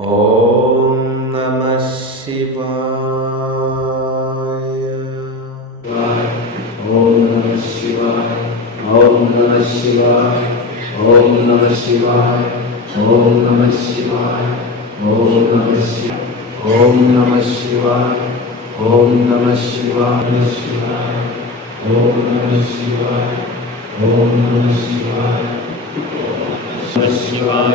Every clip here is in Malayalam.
ഓം നമ ശിവായ ഓം നമ ശിവായ ഓം നമ ശിവായ ഓം നമ ശിവായ ഓം നമ ശിവായ ഓം നമ ശിവായ ഓം നമ ശിവായ ഓം നമ ശിവായ ശിവായ ഓം നമ ശിവായ ഓം നമ ശിവായ നമ ശിവായ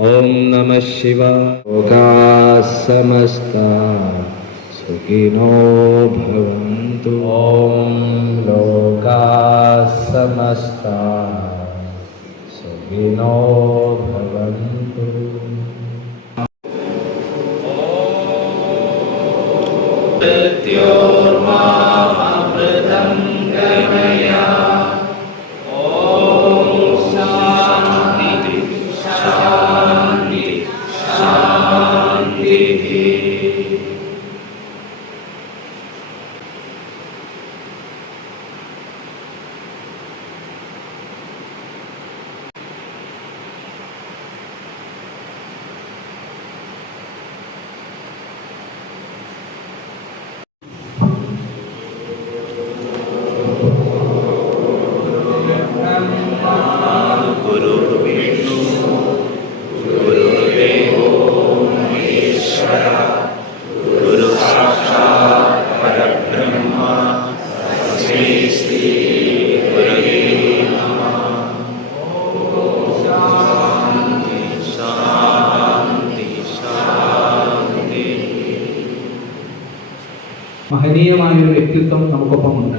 ॐ नमः शिवा। लोगासमस्ता सुखिनो भवन्तु। ॐ लोगासमस्ता सुखिनो भवन्तु। വ്യക്തിത്വം നമുക്കൊപ്പമുണ്ട്.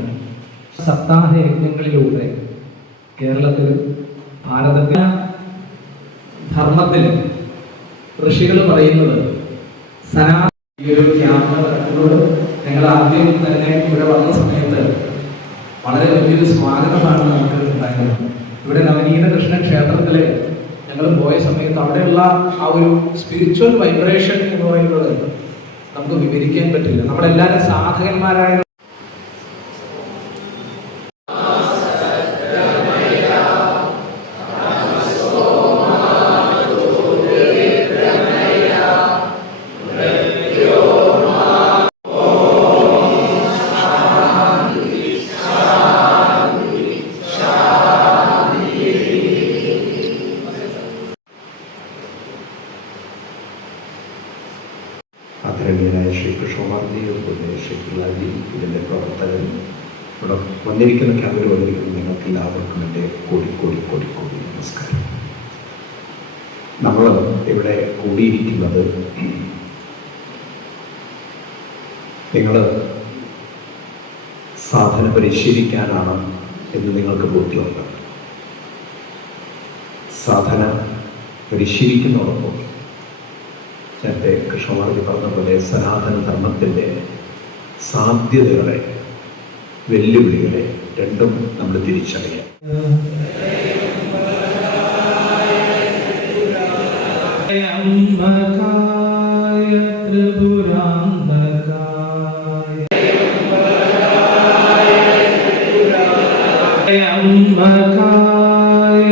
സപ്താഹ യജ്ഞങ്ങളിലൂടെ കേരളത്തിൽ ഭാരതത്തിൽ ധർമ്മത്തിൽ ഋഷികൾ പറയുന്നത് സനാ ഈ ഒരു ക്യാമ്പ് ഞങ്ങൾ ആദ്യം തന്നെ ഇവിടെ വന്ന സമയത്ത് വളരെ വലിയൊരു സ്വാഗതമാണ് നമുക്ക് ഉണ്ടായിരുന്നത് ഇവിടെ നവനീത കൃഷ്ണ ക്ഷേത്രത്തിലെ ഞങ്ങൾ പോയ സമയത്ത് അവിടെയുള്ള ആ ഒരു സ്പിരിച്വൽ വൈബ്രേഷൻ എന്ന് പറയുന്നത് നമുക്ക് വിവരിക്കാൻ പറ്റില്ല. നമ്മളെല്ലാവരും സാധകന്മാരായ ആദരണീയനായ ശ്രീ കൃഷ്ണകുമാർജി അതുപോലെ ശ്രീ പിള്ളാജി ഇതിന്റെ പ്രവർത്തകൻ ഇവിടെ വന്നിരിക്കുന്ന ക്യാമ്പിൽ വന്നിരിക്കുന്ന നിങ്ങൾക്ക് എല്ലാവർക്കും എന്റെ കോടി കോടി കോടി കോടി നമസ്കാരം. നമ്മൾ ഇവിടെ കൂടിയിരിക്കുന്നത് നിങ്ങൾ സാധന പരിശീലിക്കാനാണ് എന്ന് നിങ്ങൾക്ക് ബോധ്യമുണ്ട്. സാധന പരിശീലിക്കുന്നതോടൊപ്പം നേരത്തെ കൃഷ്ണമാർജി പറഞ്ഞ പോലെ സനാതന ധർമ്മത്തിന്റെ സാധ്യതകളെ വെല്ലുവിളികളെ രണ്ടും നമ്മൾ തിരിച്ചറിയാം അംബകായ ത്രിപുരാംബകായ അംബകായ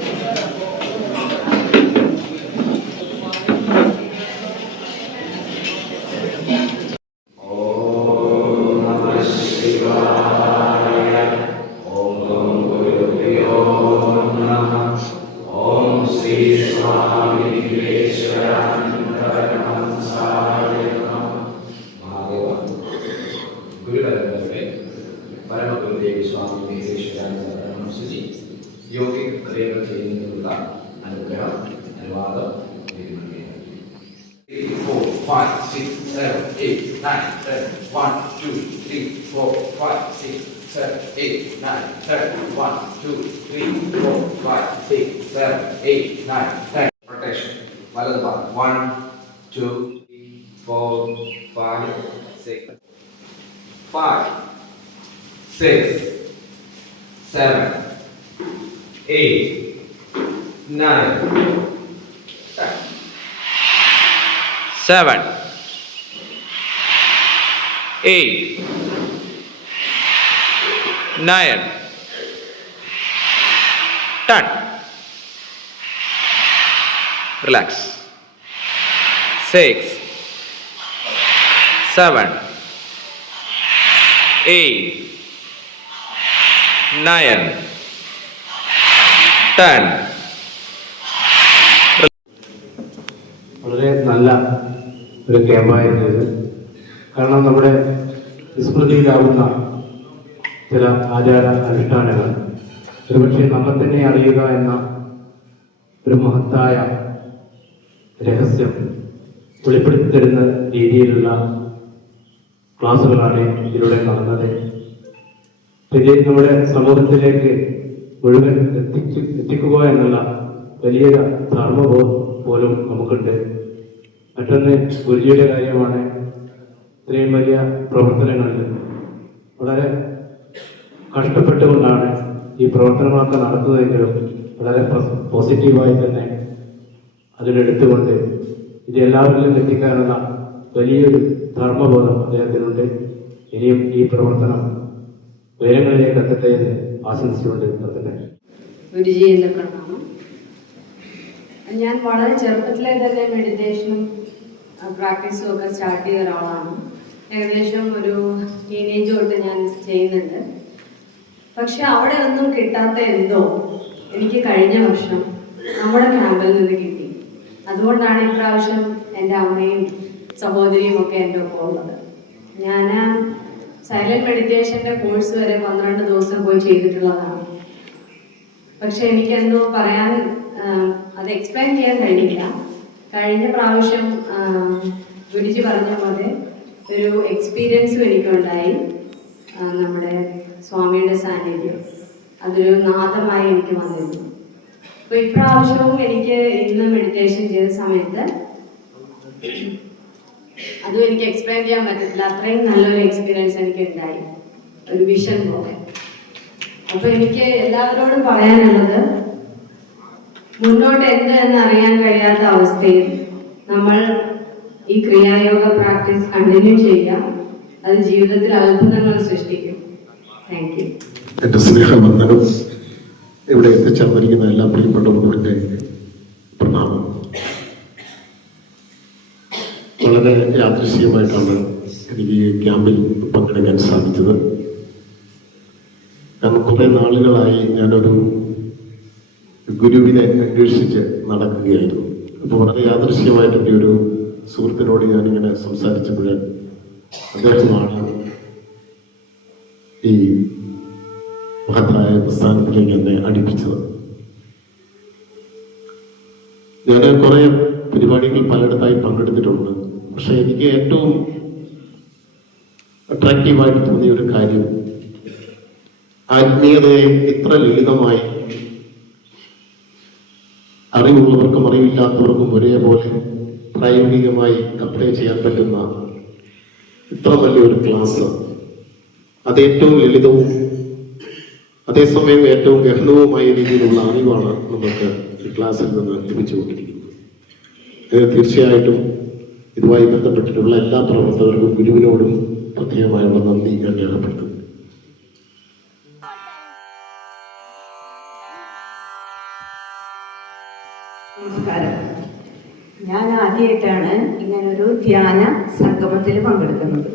seven, one, two, three, four, five, six, seven, eight, nine, ten. Protection. Balance bhagam. One, two, three, four, five, six, five, six, seven, eight, nine, ten. Seven, eight, nine. Ten. Relax Six, seven, eight, nine, ten. വളരെ നല്ല ഒരു ക്യാമ്പായിരുന്നു ഇത്. കാരണം നമ്മുടെ വിസ്മൃതിയിലാവുന്ന ചില ആചാര അനുഷ്ഠാനങ്ങൾ. ഒരുപക്ഷെ നമ്മെ തന്നെ അറിയുക എന്ന ഒരു മഹത്തായ രഹസ്യം വെളിപ്പെടുത്തി തരുന്ന രീതിയിലുള്ള ക്ലാസ്സുകളാണ് ഇതിലൂടെ നടന്നത്. ഇത് നമ്മുടെ സമൂഹത്തിലേക്ക് മുഴുവൻ എത്തിച്ച് എത്തിക്കുക എന്നുള്ള വലിയൊരു ധർമ്മബോധം പോലും നമുക്കുണ്ട്. മറ്റൊന്ന് ഗുരുജിയുടെ കാര്യമാണ്. ഇത്രയും വലിയ പ്രവർത്തനങ്ങളിൽ വളരെ കഷ്ടപ്പെട്ടുകൊണ്ടാണ് ഈ പ്രവർത്തനങ്ങളൊക്കെ നടത്തുന്നതെങ്കിലും വളരെ പോസിറ്റീവായി തന്നെ അതിലെടുത്തുകൊണ്ട് ഇത് എല്ലാവരിലും എത്തിക്കാനുള്ള വലിയൊരു ധർമ്മബോധം അദ്ദേഹത്തിനുണ്ട്. ഇനിയും ഈ പ്രവർത്തനം ഉയരങ്ങളിലേക്ക് എത്തട്ടെ എന്ന് ആശംസിച്ചുകൊണ്ട് നിർത്തട്ടെ എന്ന് ഞാൻ വളരെ ചെറുപ്പത്തിലെ തന്നെ മെഡിറ്റേഷനും പ്രാക്ടീസും ഒക്കെ സ്റ്റാർട്ട് ചെയ്ത ഒരാളാണ്. ഏകദേശം ഒരു ടീനേജ് തൊട്ട് ഞാൻ ചെയ്യുന്നുണ്ട്. പക്ഷെ അവിടെ ഒന്നും കിട്ടാത്ത എന്തോ എനിക്ക് കഴിഞ്ഞ വർഷം നമ്മുടെ ക്യാമ്പിൽ നിന്ന് കിട്ടി. അതുകൊണ്ടാണ് ഇപ്രാവശ്യം എന്റെ അമ്മയും സഹോദരിയും ഒക്കെ എന്റെ ഒപ്പം ഉള്ളത്. ഞാൻ സൈലന്റ് മെഡിറ്റേഷന്റെ കോഴ്സ് വരെ പന്ത്രണ്ട് ദിവസം പോയി ചെയ്തിട്ടുള്ളതാണ്. പക്ഷെ എനിക്കെന്തോ പറയാൻ അത് എക്സ്പ്ലെയിൻ ചെയ്യാൻ കഴിഞ്ഞില്ല. കഴിഞ്ഞ പ്രാവശ്യം ഗുരുജി പറഞ്ഞ പോലെ ഒരു എക്സ്പീരിയൻസും എനിക്കുണ്ടായി നമ്മുടെ സ്വാമിയുടെ സാന്നിധ്യം. അതൊരു നാദമായി എനിക്ക് വന്നിരുന്നു. അപ്പൊ ഇപ്രാവശ്യവും എനിക്ക് ഇന്ന് മെഡിറ്റേഷൻ ചെയ്ത സമയത്ത് അതും എനിക്ക് എക്സ്പ്ലെയിൻ ചെയ്യാൻ പറ്റത്തില്ല. അത്രയും നല്ലൊരു എക്സ്പീരിയൻസ് എനിക്ക് ഉണ്ടായി ഒരു വിഷൻ പോലെ. അപ്പൊ എനിക്ക് എല്ലാവരോടും പറയാനുള്ളത് മുന്നോട്ട് എന്ത് എന്ന് അറിയാൻ കഴിയാത്ത അവസ്ഥയിൽ നമ്മൾ ഈ ക്രിയായോഗ പ്രാക്ടീസ് കണ്ടിന്യൂ ചെയ്യുക അത് ജീവിതത്തിൽ അത്ഭുതങ്ങൾ സൃഷ്ടിക്കും. താങ്ക് യു എന്റെ സ്നേഹവന്ദനം ഇവിടെ എത്തിച്ചേർന്നിരിക്കുന്ന എല്ലാ പ്രിയപ്പെട്ട എന്റെ പ്രണാമം. വളരെ യാദൃശ്യമായിട്ടാണ് എനിക്ക് ഈ ക്യാമ്പിൽ പങ്കെടുക്കാൻ സാധിച്ചത്. കാരണം കുറേ നാളുകളായി ഞാനൊരു ഗുരുവിനെ അന്വേഷിച്ച് നടക്കുകയായിരുന്നു. അപ്പോൾ വളരെ യാദൃശ്യമായിട്ട് ഒരു സുഹൃത്തിനോട് ഞാനിങ്ങനെ സംസാരിച്ചപ്പോൾ അദ്ദേഹമാണ് ഈ മഹത്തായ പ്രസ്ഥാനത്തിലേക്ക് എന്നെ അടുപ്പിച്ചത്. ഞാൻ കുറെ പരിപാടികൾ പലയിടത്തായി പങ്കെടുത്തിട്ടുണ്ട്. പക്ഷെ എനിക്ക് ഏറ്റവും അട്രാക്റ്റീവായിട്ട് തോന്നിയ ഒരു കാര്യം ആത്മീയതയെ ഇത്ര ലളിതമായി അറിവുള്ളവർക്കും അറിവില്ലാത്തവർക്കും ഒരേപോലെ പ്രായോഗികമായി അപ്ലൈ ചെയ്യാൻ പറ്റുന്ന ഇത്ര വലിയൊരു ക്ലാസ് അത് ഏറ്റവും ലളിതവും അതേസമയം ഏറ്റവും ഗഹനവുമായ രീതിയിലുള്ള അറിവാണ് നമുക്ക് ഈ ക്ലാസ്സിൽ നിന്ന് ലഭിച്ചുകൊണ്ടിരിക്കുന്നത് തീർച്ചയായിട്ടും ഇതുമായി ബന്ധപ്പെട്ടിട്ടുള്ള എല്ലാ പ്രവർത്തകർക്കും ഗുരുവിനോടും പ്രത്യേകമായുള്ള നന്ദി ഞാൻ രേഖപ്പെടുത്തുന്നു. നമസ്കാരം. ഞാൻ ആദ്യമായിട്ടാണ് ഇങ്ങനൊരു ധ്യാന സംഗമത്തിൽ പങ്കെടുക്കുന്നത്.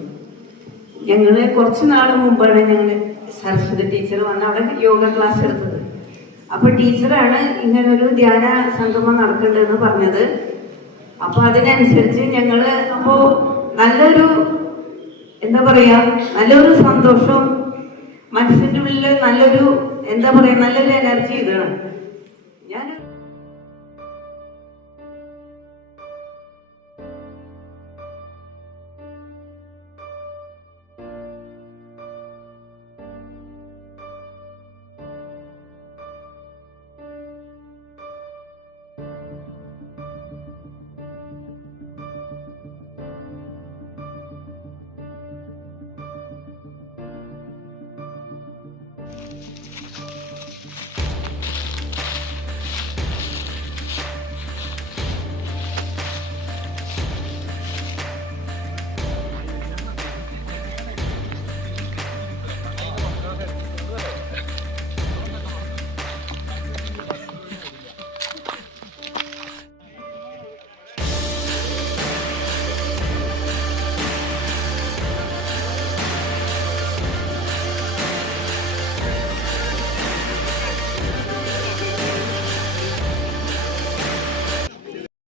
ഞങ്ങൾ കുറച്ച് നാൾ മുമ്പാണ് ഞങ്ങൾ സരസ്വതി ടീച്ചർ വന്ന് അവിടെ യോഗ ക്ലാസ് എടുത്തത്. അപ്പൊ ടീച്ചറാണ് ഒരു ധ്യാന സംഗമം നടക്കേണ്ടതെന്ന് പറഞ്ഞത്. അപ്പൊ അതിനനുസരിച്ച് ഞങ്ങൾ അപ്പോ നല്ലൊരു എന്താ പറയാ നല്ലൊരു സന്തോഷം മനസ്സിന്റെ ഉള്ളിൽ നല്ലൊരു എന്താ പറയാ നല്ലൊരു എനർജി ഇതാണ്. ഞാൻ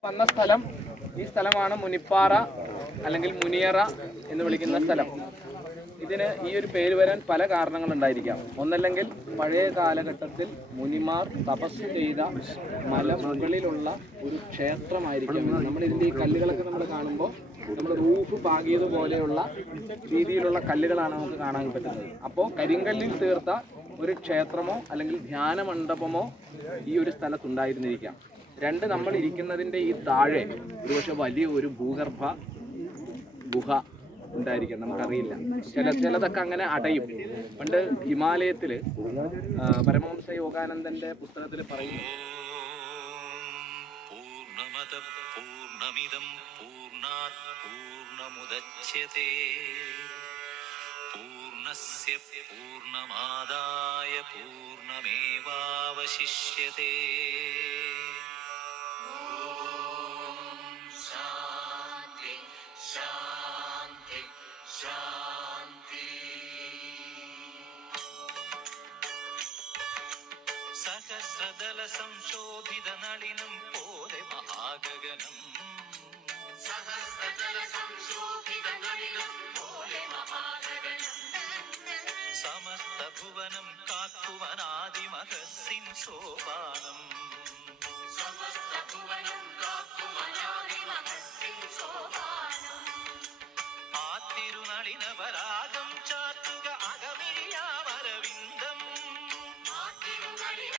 വന്ന സ്ഥലം ഈ സ്ഥലമാണ് മുനിപ്പാറ അല്ലെങ്കിൽ മുനിയറ എന്ന് വിളിക്കുന്ന സ്ഥലം. ഇതിന് ഈ ഒരു പേര് വരാൻ പല കാരണങ്ങൾ ഉണ്ടായിരിക്കാം ഒന്നല്ലെങ്കിൽ പഴയ കാലഘട്ടത്തിൽ മുനിമാർ തപസ് ചെയ്ത മല മുകളിലുള്ള ഒരു ക്ഷേത്രമായിരിക്കാം നമ്മൾ ഇതിന്റെ ഈ കല്ലുകളൊക്കെ നമ്മൾ കാണുമ്പോൾ നമ്മൾ റൂഫ് പാകിയതുപോലെയുള്ള രീതിയിലുള്ള കല്ലുകളാണ് നമുക്ക് കാണാൻ പറ്റുന്നത്. അപ്പോൾ കരിങ്കല്ലിൽ തീർത്ത ഒരു ക്ഷേത്രമോ അല്ലെങ്കിൽ ധ്യാന മണ്ഡപമോ ഈ ഒരു സ്ഥലത്തുണ്ടായിരുന്നിരിക്കാം. രണ്ട് നമ്മൾ ഇരിക്കുന്നതിന്റെ ഈ താഴെ ഒരുപക്ഷെ വലിയ ഒരു ഭൂഗർഭ ഗുഹ ഉണ്ടായിരിക്കാം നമുക്കറിയില്ല. ചില ചിലതൊക്കെ അങ്ങനെ അടയും. പണ്ട് ഹിമാലയത്തിൽ ആ, പരമഹംസ യോഗാനന്ദന്റെ പുസ്തകത്തിൽ പറയുന്നു. പൂർണാത് പൂർണമാദായ പൂർണമേവാവശിഷ്യത്തെ സഹസ്രദല സംശോഭിത നളിനം പോലെ മഹാഗഗനം മഹാഗഗനം സമസ്ത ഭുവനം കാക്കുവനാദിമഹസിൻ സോപാനം. സമസ്ത ഭുവനം